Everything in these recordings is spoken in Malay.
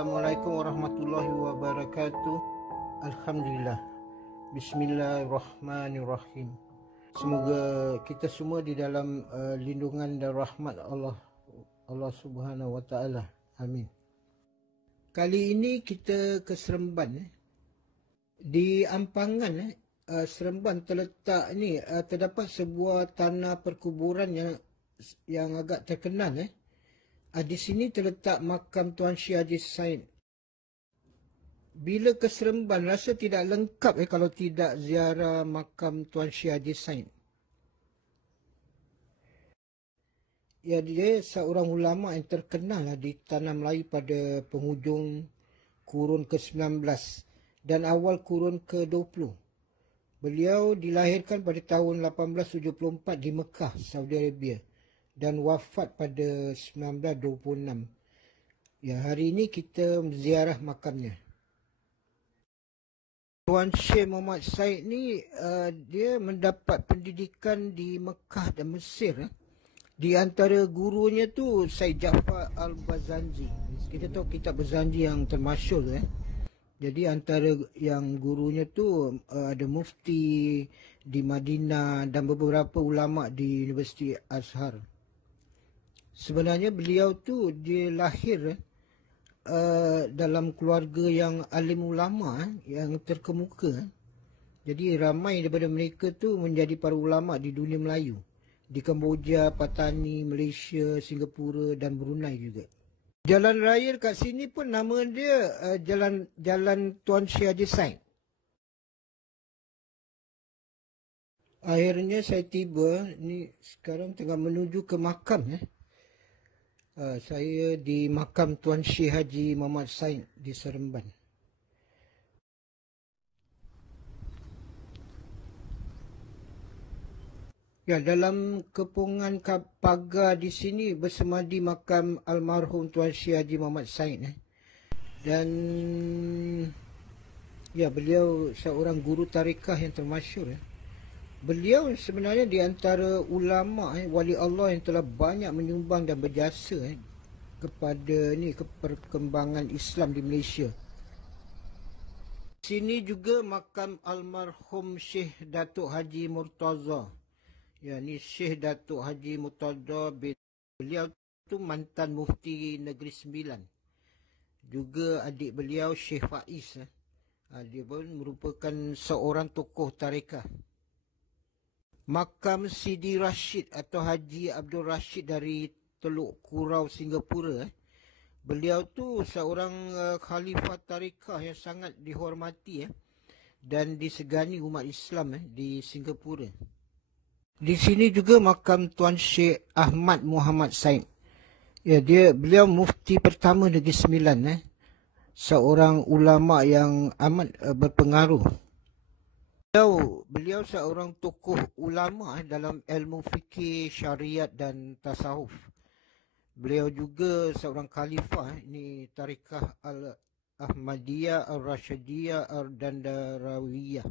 Assalamualaikum warahmatullahi wabarakatuh. Alhamdulillah. Bismillahirrahmanirrahim. Semoga kita semua di dalam lindungan dan rahmat Allah Subhanahu wa taala. Amin. Kali ini kita ke Seremban. Di Ampangan Seremban terdapat sebuah tanah perkuburan yang agak terkenal. Di sini terletak makam Tuan Syekh Haji Said. Bila ke Seremban, rasa tidak lengkap kalau tidak ziarah makam Tuan Syekh Haji Said. Ya, dia seorang ulama yang terkenal di tanah Melayu pada penghujung kurun ke-19 dan awal kurun ke-20. Beliau dilahirkan pada tahun 1874 di Mekah, Saudi Arabia, dan wafat pada 1926. Ya, hari ini kita ziarah makamnya. Tuan Syekh Muhammad Said ni dia mendapat pendidikan di Mekah dan Mesir. Di antara gurunya tu Syed Ja'far Al-Bazanji. Kita tahu kitab Bazanji yang termasyhur. Jadi antara yang gurunya tu ada mufti di Madinah dan beberapa ulama di Universiti Azhar. Sebenarnya beliau tu dia lahir dalam keluarga yang alim ulama yang terkemuka. Jadi ramai daripada mereka tu menjadi para ulama di dunia Melayu. Di Kemboja, Patani, Malaysia, Singapura dan Brunei juga. Jalan raya kat sini pun nama dia Jalan Tuan Syekh Haji Said. Akhirnya saya tiba, ni sekarang tengah menuju ke makam. Saya di makam Tuan Syekh Haji Muhammad Said di Seremban. Ya, dalam kepungan pagar di sini bersemadi makam almarhum Tuan Syekh Haji Muhammad Said. Dan ya, beliau seorang guru tarikah yang termasyhur. Beliau sebenarnya di antara ulama wali Allah yang telah banyak menyumbang dan berjasa kepada perkembangan Islam di Malaysia. Sini juga makam almarhum Syekh Datuk Haji Murtaza. Ya, ni Syekh Datuk Haji Murtaza bin, beliau tu mantan mufti Negeri Sembilan. Juga adik beliau Syekh Faiz. Dia pun merupakan seorang tokoh tarekah. Makam Sidi Rashid atau Haji Abdul Rashid dari Teluk Kurau, Singapura. Beliau tu seorang khalifah tarekah yang sangat dihormati dan disegani umat Islam di Singapura. Di sini juga makam Tuan Syekh Ahmad Muhammad Said. Ya, beliau mufti pertama Negeri Sembilan. Seorang ulama yang amat berpengaruh. Beliau seorang tokoh ulama dalam ilmu fikih, syariat dan tasawuf. Beliau juga seorang khalifah ini tarikah Al-Ahmadiyah, Al-Rashidiyah dan Darawiyah.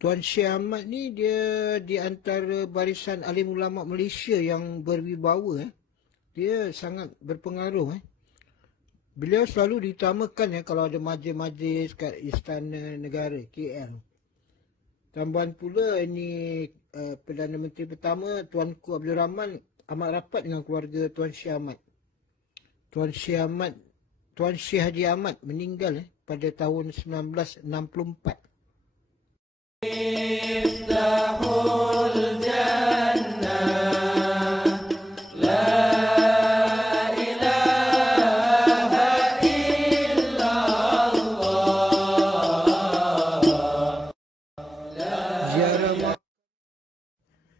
Tuan Syekh Ahmad ni dia di antara barisan alim ulama Malaysia yang berwibawa. Dia sangat berpengaruh. Beliau selalu diutamakan kalau ada majlis-majlis kat Istana Negara KL. Tambahan pula ini Perdana Menteri pertama Tuanku Abdul Rahman amat rapat dengan keluarga Tuan Syekh Ahmad. Tuan Syekh Haji Ahmad meninggal pada tahun 1964.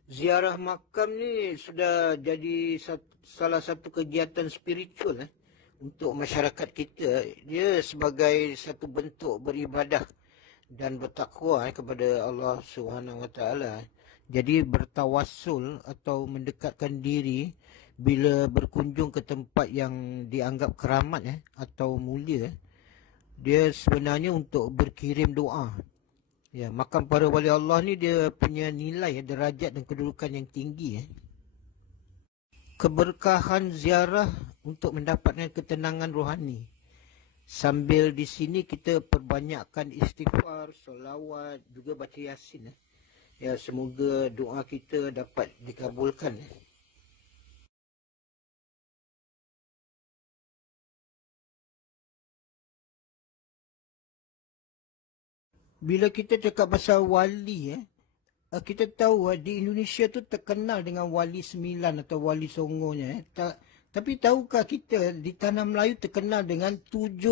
Ziarah makam ni sudah jadi salah satu kegiatan spiritual untuk masyarakat kita. Dia sebagai satu bentuk beribadah dan bertakwa kepada Allah Subhanahu wa taala. Jadi bertawassul atau mendekatkan diri bila berkunjung ke tempat yang dianggap keramat atau mulia. Dia sebenarnya untuk berkirim doa. Ya, makam para wali Allah ni dia punya nilai, derajat dan kedudukan yang tinggi. keberkahan ziarah untuk mendapatkan ketenangan rohani. Sambil di sini kita perbanyakkan istighfar, solawat, juga baca Yasin. Ya, semoga doa kita dapat dikabulkan. Bila kita cakap pasal wali, kita tahu di Indonesia tu terkenal dengan wali 9 atau wali songonya. Tapi tahukah kita di Tanah Melayu terkenal dengan 7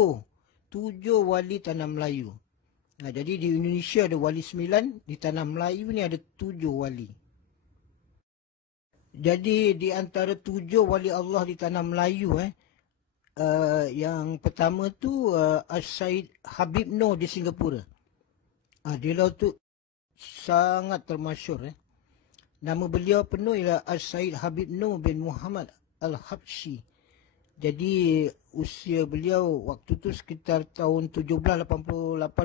wali Tanah Melayu. Jadi di Indonesia ada wali 9, di Tanah Melayu ni ada 7 wali. Jadi di antara 7 wali Allah di Tanah Melayu, yang pertama tu Syed Habib Noor di Singapura. Dia lah tu sangat termasyur. Nama beliau penuh ialah Syed Habib Noor bin Muhammad Al-Habsyi. Jadi usia beliau waktu tu sekitar tahun 1788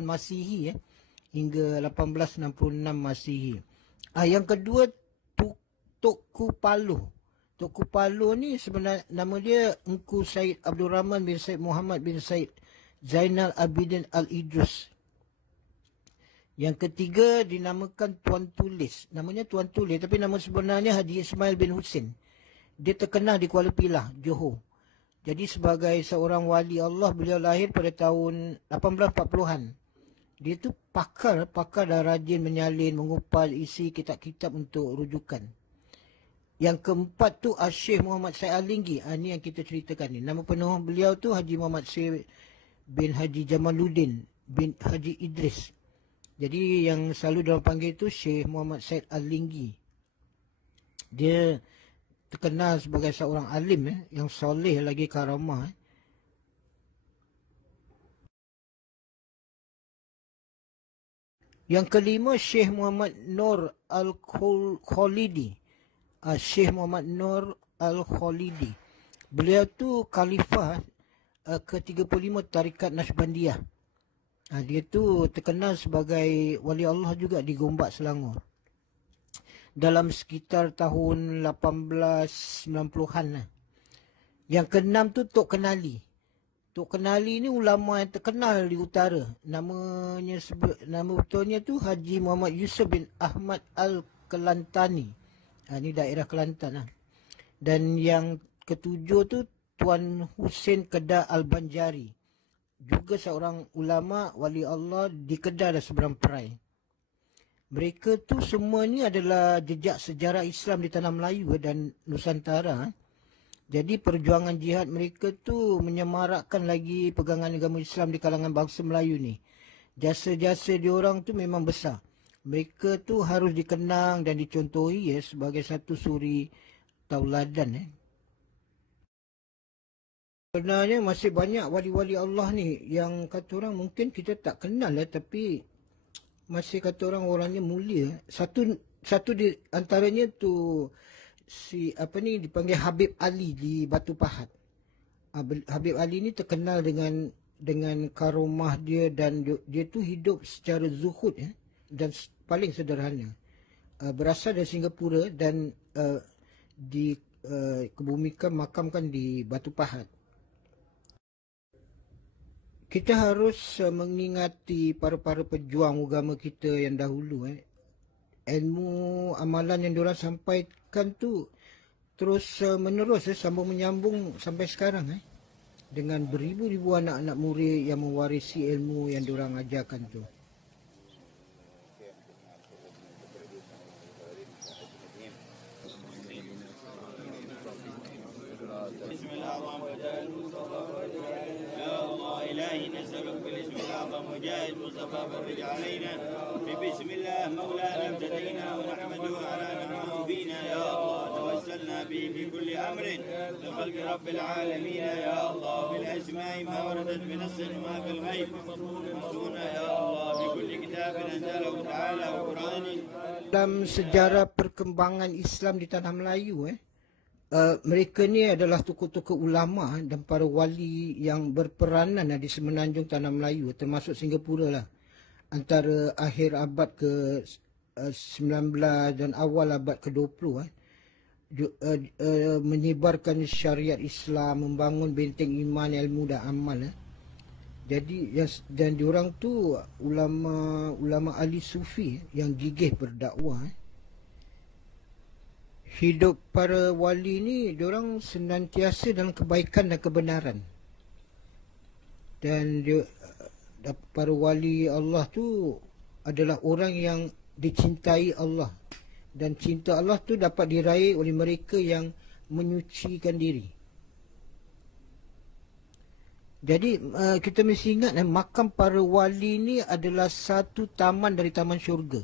Masihi hingga 1866 Masihi. Yang kedua Tunku Paluh. Tunku Paluh ni sebenarnya nama dia Engku Syed Abdul Rahman bin Syed Muhammad bin Syed Zainal Abidin Al-Idrus. Yang ketiga dinamakan Tuan Tulis. Namanya Tuan Tulis tapi nama sebenarnya Haji Ismail bin Husin. Dia terkenal di Kuala Pilah, Johor. Jadi sebagai seorang wali Allah, beliau lahir pada tahun 1840-an. Dia tu pakar dan rajin menyalin, mengupas isi kitab-kitab untuk rujukan. Yang keempat tu Syekh Muhammad Said Al-Linggi. Ini yang kita ceritakan ni. Nama penuh beliau tu Haji Muhammad Said bin Haji Jamaluddin bin Haji Idris. Jadi yang selalu diorang panggil tu Syekh Muhammad Said Al-Linggi. Dia terkenal sebagai seorang alim yang soleh lagi karamah. Yang kelima Syekh Muhammad Noor Al-Khalidi. Syekh Muhammad Noor Al-Khalidi. Beliau tu khalifah ke-35 Tarikat Naqsbandiyah. Dia tu terkenal sebagai wali Allah juga di Gombak, Selangor. Dalam sekitar tahun 1890-an. Yang keenam tu Tok Kenali. Tok Kenali ni ulama yang terkenal di utara. Nama betulnya tu Haji Muhammad Yusuf bin Ahmad Al-Kelantani. Ini daerah Kelantan. Dan yang ketujuh tu Tuan Hussein Kedah Al-Banjari. Juga seorang ulama wali Allah di Kedah dan seberang Perai. Mereka tu semua ni adalah jejak sejarah Islam di Tanah Melayu dan Nusantara. Jadi perjuangan jihad mereka tu menyemarakkan lagi pegangan agama Islam di kalangan bangsa Melayu ni. Jasa-jasa diorang tu memang besar. Mereka tu harus dikenang dan dicontohi sebagai satu suri tauladan. Sebenarnya masih banyak wali-wali Allah ni yang kata orang mungkin kita tak kenal tapi masih kata orang orangnya mulia. Satu di antaranya tu dipanggil Habib Ali di Batu Pahat. Habib Ali ni terkenal dengan karomah dia dan dia tu hidup secara zuhud dan paling sederhana. Berasal dari Singapura dan dikebumikan makamkan di Batu Pahat. Kita harus mengingati para pejuang agama kita yang dahulu. Ilmu amalan yang diorang sampaikan tu terus menerus sambung menyambung sampai sekarang. Dengan beribu-ribu anak-anak murid yang mewarisi ilmu yang diorang ajarkan tu. إلهي نسألك بالاسم الأعظم وجاه المصطفى فرج علينا بسم الله مولانا ابتدينا ونحمده على نعمه فينا يا الله توسلنا به في كل أمر لخلق رب العالمين يا الله بالأسماء ما وردت بنص وما في الغيب مسونا يا الله بكل كتاب أنزله تعالى وقرآن. Dalam sejarah perkembangan Islam di Tanah Melayu mereka ni adalah tokoh-tokoh ulama dan para wali yang berperanan di semenanjung Tanah Melayu termasuk Singapura lah. Antara akhir abad ke-19 dan awal abad ke-20 menyebarkan syariat Islam, membangun benteng iman, ilmu dan amal. Jadi dan diorang tu ulama ahli sufi yang gigih berdakwah. Hidup para wali ni diorang senantiasa dalam kebaikan dan kebenaran. Dan para wali Allah tu adalah orang yang dicintai Allah. Dan cinta Allah tu dapat diraih oleh mereka yang menyucikan diri. Jadi kita mesti ingat makam para wali ni adalah satu taman dari taman syurga.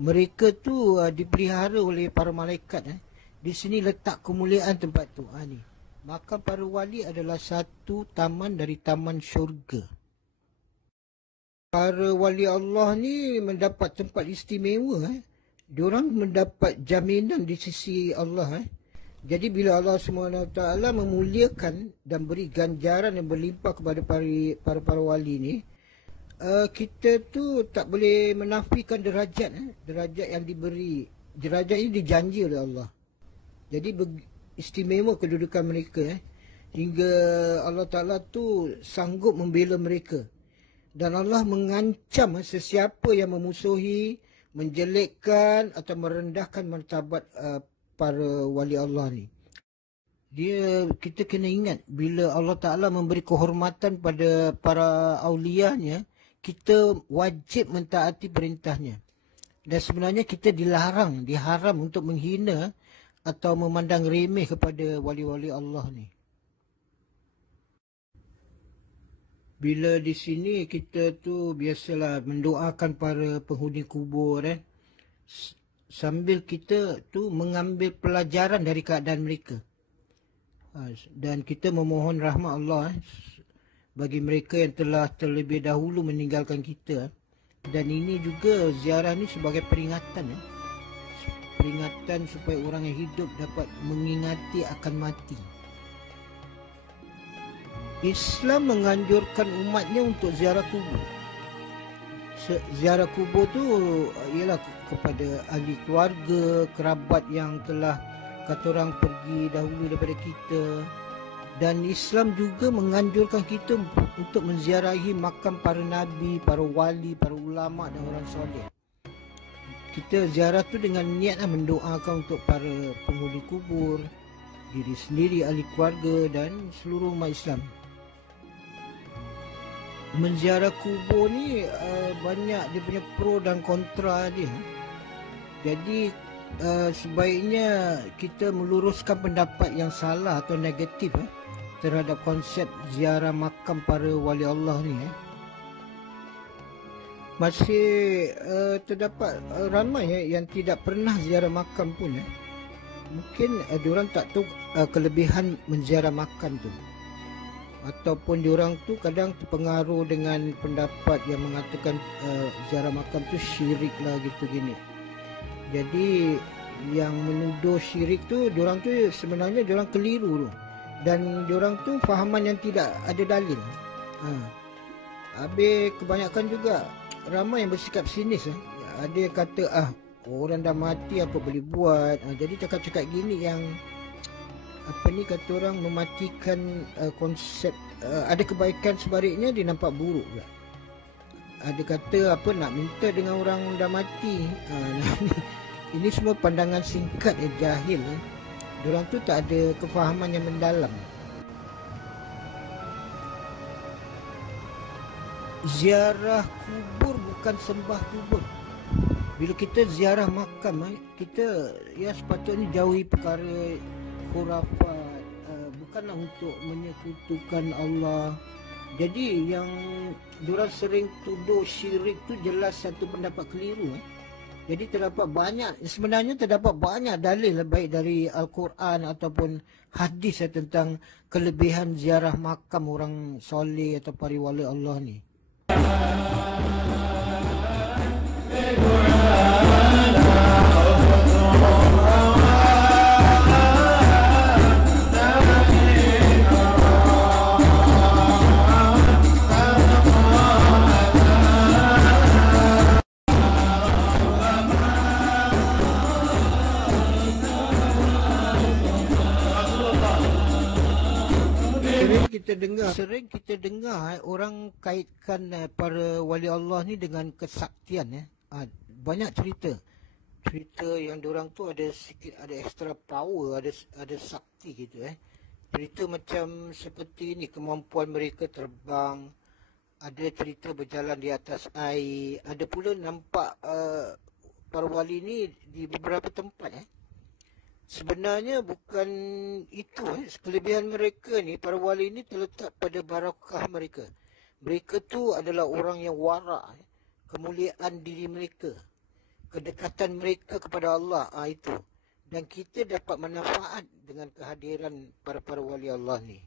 Mereka tu dipelihara oleh para malaikat. Di sini letak kemuliaan tempat tu. Ni. Makam para wali adalah satu taman dari taman syurga. Para wali Allah ni mendapat tempat istimewa. Diorang mendapat jaminan di sisi Allah. Jadi bila Allah SWT memuliakan dan beri ganjaran yang berlimpah kepada para wali ni, kita tu tak boleh menafikan derajat. Derajat yang diberi. Derajat ini dijanji oleh Allah. Jadi istimewa kedudukan mereka. Hingga Allah Ta'ala tu sanggup membela mereka. Dan Allah mengancam sesiapa yang memusuhi, menjelekkan atau merendahkan martabat para wali Allah ni. Kita kena ingat bila Allah Ta'ala memberi kehormatan pada para awliyanya, kita wajib mentaati perintahnya. Dan sebenarnya kita diharam untuk menghina atau memandang remeh kepada wali-wali Allah ni. Bila di sini kita tu biasalah mendoakan para penghuni kubur sambil kita tu mengambil pelajaran dari keadaan mereka. Dan kita memohon rahmat Allah bagi mereka yang telah terlebih dahulu meninggalkan kita. Dan ini juga ziarah ni sebagai peringatan. Peringatan supaya orang yang hidup dapat mengingati akan mati. Islam menganjurkan umatnya untuk ziarah kubur. Ziarah kubur tu ialah kepada ahli keluarga, kerabat yang telah kata orang pergi dahulu daripada kita. Dan Islam juga menganjurkan kita untuk menziarahi makam para nabi, para wali, para ulama dan orang soleh. Kita ziarah tu dengan niat mendoakan untuk para penghuni kubur, diri sendiri, ahli keluarga dan seluruh umat Islam. Menziarah kubur ni banyak dia punya pro dan kontra dia. Jadi sebaiknya kita meluruskan pendapat yang salah atau negatif terhadap konsep ziarah makam para wali Allah ni. Masih terdapat ramai yang tidak pernah ziarah makam pun. Mungkin diorang tak tahu kelebihan menziarah makam tu. Ataupun diorang tu kadang terpengaruh dengan pendapat yang mengatakan ziarah makam tu syirik lah gitu gini. Jadi yang menuduh syirik tu diorang tu sebenarnya diorang keliru tu. Dan diorang tu fahaman yang tidak ada dalil. Habis kebanyakan juga ramai yang bersikap sinis. Ada yang kata orang dah mati apa boleh buat. Jadi cakap-cakap gini yang kata orang mematikan konsep. Ada kebaikan sebaliknya dia nampak buruk pula. Ada kata nak minta dengan orang dah mati. Ini semua pandangan singkat yang jahil. Diorang tu tak ada kefahaman yang mendalam. Ziarah kubur bukan sembah kubur. Bila kita ziarah makam, kita sepatutnya jauhi perkara khurafat, bukanlah untuk menyekutukan Allah. Jadi yang diorang sering tuduh syirik tu jelas satu pendapat keliru. Jadi sebenarnya terdapat banyak dalil baik dari Al-Quran ataupun hadis tentang kelebihan ziarah makam orang soleh atau para wali Allah ni. sering kita dengar orang kaitkan para wali Allah ni dengan kesaktian. Banyak cerita yang diorang tu ada sikit, ada extra power, ada sakti gitu. Cerita macam seperti ni, kemampuan mereka terbang, ada cerita berjalan di atas air, ada pula nampak para wali ni di beberapa tempat. Sebenarnya bukan itu. Kelebihan mereka ni, para wali ni terletak pada barakah mereka. Mereka tu adalah orang yang warak, kemuliaan diri mereka, kedekatan mereka kepada Allah, itu. Dan kita dapat manfaat dengan kehadiran para wali Allah ni.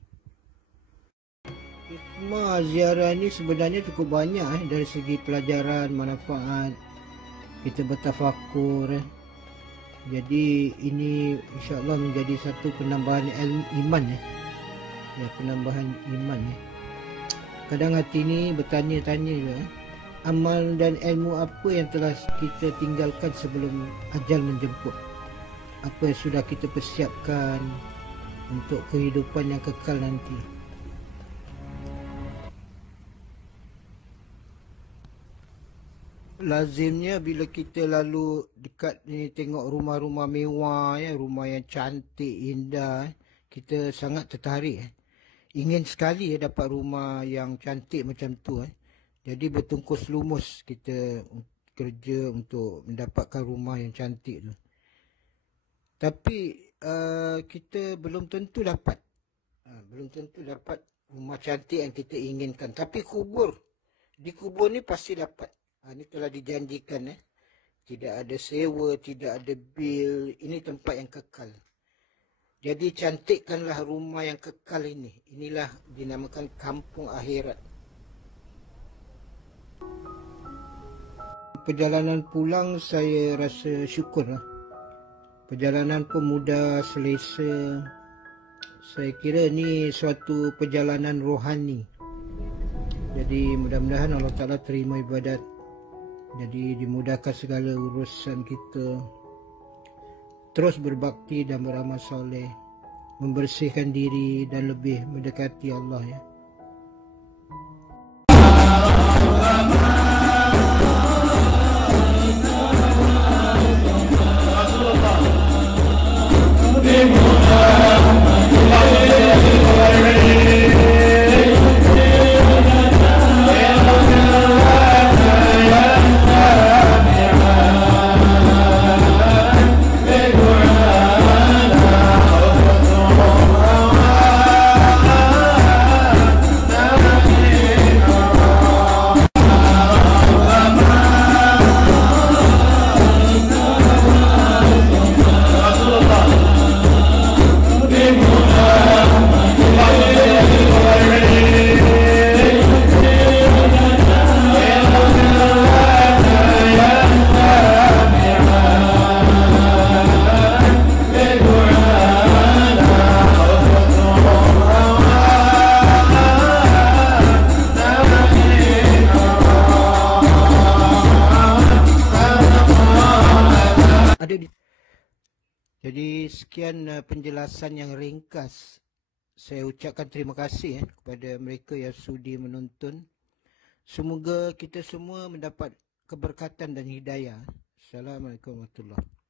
Hikmah ziarah ni sebenarnya cukup banyak dari segi pelajaran, manfaat, kita bertafakur. Jadi ini insya-Allah menjadi satu penambahan iman. Penambahan iman. Kadang hati ni bertanya-tanya juga. Amal dan ilmu apa yang telah kita tinggalkan sebelum ajal menjemput? Apa yang sudah kita persiapkan untuk kehidupan yang kekal nanti? Lazimnya bila kita lalu dekat ni tengok rumah-rumah mewah, rumah yang cantik, indah, kita sangat tertarik. Ingin sekali dapat rumah yang cantik macam tu. Jadi bertungkus lumus kita kerja untuk mendapatkan rumah yang cantik tu. Tapi kita belum tentu dapat. Belum tentu dapat rumah cantik yang kita inginkan. Tapi di kubur ni pasti dapat. Ini telah dijanjikan. Tidak ada sewa, tidak ada bil. Ini tempat yang kekal. Jadi cantikkanlah rumah yang kekal ini. Inilah dinamakan kampung akhirat. Perjalanan pulang saya rasa syukur. Perjalanan pun mudah, selesa. Saya kira ni suatu perjalanan rohani. Jadi mudah-mudahan Allah Ta'ala terima ibadat. Jadi dimudahkan segala urusan kita. Terus berbakti dan beramal soleh, membersihkan diri dan lebih mendekati Allah. Jadi sekian penjelasan yang ringkas. Saya ucapkan terima kasih kepada mereka yang sudi menonton. Semoga kita semua mendapat keberkatan dan hidayah. Assalamualaikum warahmatullahi wabarakatuh.